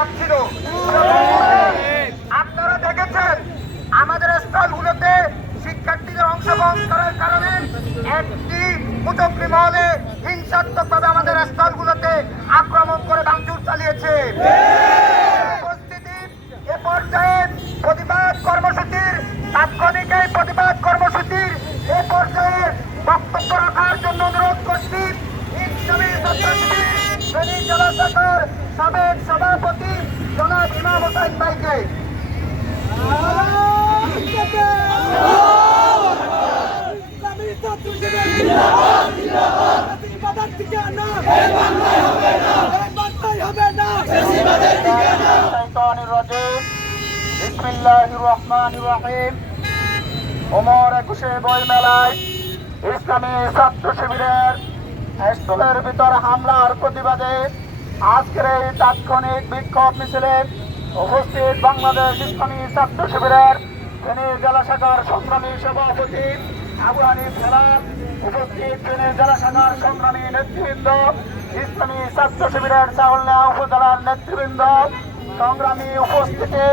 যাচ্ছিল। আপনারা দেখেছেন আমাদের স্টলগুলোতে শিক্ষার্থীদের অংশগ্রহণ করার কারণে একটি কুচক্রী মহলে হিংসাত্মকভাবে আমাদের স্টলগুলোতে আক্রমণ করে ভাঙচুর চালিয়েছে। উপস্থিতি এ পর্যায়ে প্রতিবাদ কর্মসূচির তাৎক্ষণিক এই প্রতিবাদ কর্মসূচির এ পর্যায়ে বক্তব্য রাখার জন্য অনুরোধ করছি ইসলামী ছাত্রশিবির ফেনী জেলা শাখার সাবেক সভাপতি জনাব ইমাম হোসেন ভাইকে। বিসমিল্লাহির রহমানির রহিম। ওমর 21 বই মেলায় ইসলামী ছাত্র শিবিরের স্টলের ভিতর হামলার প্রতিবাদে আজকের এই তাৎক্ষণিক বিক্ষোভ মিছিলে উপস্থিত বাংলাদেশ ইসলামী ছাত্র শিবিরের ফেনী জেলা শাখার সংগ্রামী সভাপতি আবু হানিফ হেলাল, উপস্থিত ফেনী জেলা শাখার সংগ্রামী নেতৃবৃন্দ, ইসলামী ছাত্র শিবিরের ছাগলনাইয়া উপজেলার নেতৃবৃন্দ, সংগ্রামী উপস্থিতি,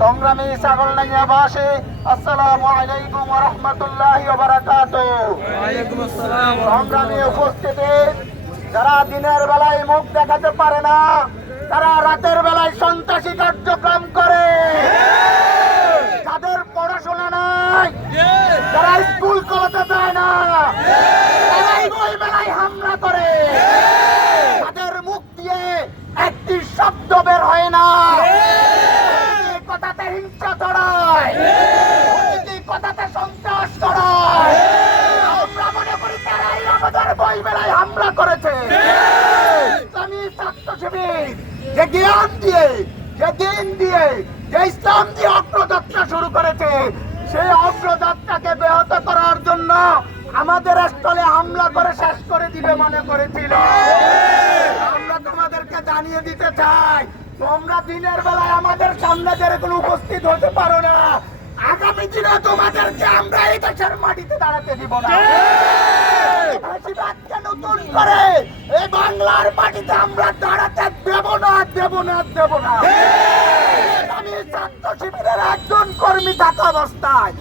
সংগ্রামী ছাগলনাইয়াবাসী, আসসালামু আলাইকুম ওয়া রাহমাতুল্লাহি ওয়া বারাকাতুহু। ওয়ালাইকুম আসসালাম। সংগ্রামী উপস্থিতি, যারা দিনের বেলায় মুখ দেখাতে পারে না, তারা রাতের বেলায় সন্ত্রাসী কার্যক্রম করে, যাদের পড়াশোনা নাই, যারা স্কুল কলেজে যায় না, তারাই ওই বেলায় হামলা করে, তাদের মুখ দিয়ে একটি শব্দ বের হয় না, কথাতে হিংসা ছড়ায়, কথাতে সন্ত্রাস ছড়ায়। আমরা মনে করি তারাই আমাদের বই বেলায় হামলা করেছে। ইসলামী ছাত্র শিবির যে জ্ঞান দিয়ে, যে দিন দিয়ে, যে ইসলাম দিয়ে অগ্রযাত্রা শুরু করেছে, সেই অগ্রযাত্রাকে ব্যাহত করার জন্য আমাদের স্থলে হামলা করে শেষ করে দিবে মনে করেছিল। আমরা তোমাদেরকে জানিয়ে দিতে চাই, তোমরা দিনের বেলায় আমাদের সামনে যেরকম উপস্থিত হতে পারো না, আগামী দিনে তোমাদেরকে আমরা এই দেশের মাটিতে দাঁড়াতে দিব না। ফাঁসিবাদকে নতুন করে এই বাংলার মাটিতে আমরা দাঁড়াতে দেব না, দেব না, দেব না। আমি ছাত্র শিবিরের একজন কর্মী থাকা অবস্থায়,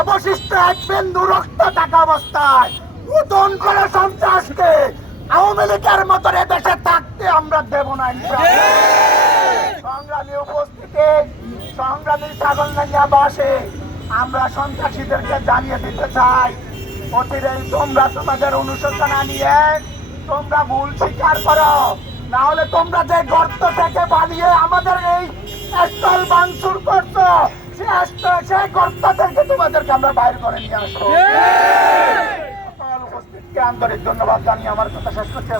অবশিষ্ট এক বিন্দু রক্ত থাকা অবস্থায় নতুন করে সন্ত্রাসকে আওয়ামী লীগের মতো এদেশে থাকতে আমরা দেব না। সংগ্রামী উপস্থিতি, সংগ্রামী ছাগলনাইয়াবাসী, আমরা সন্ত্রাসীদেরকে জানিয়ে দিতে চাই, অচিরেই তোমরা তোমাদের অনুশোচনা নিয়ে তোমরা ভুল স্বীকার করো, না হলে তোমরা যে গর্ত থেকে বানিয়ে আমাদের এই স্থল ভাঙচুর করছো, সেই গর্ত থেকে তোমাদেরকে আমরা বাইর করে নিয়ে আসবো। উপস্থিতকে আন্তরিক ধন্যবাদ জানিয়ে আমার কথা শেষ করছি।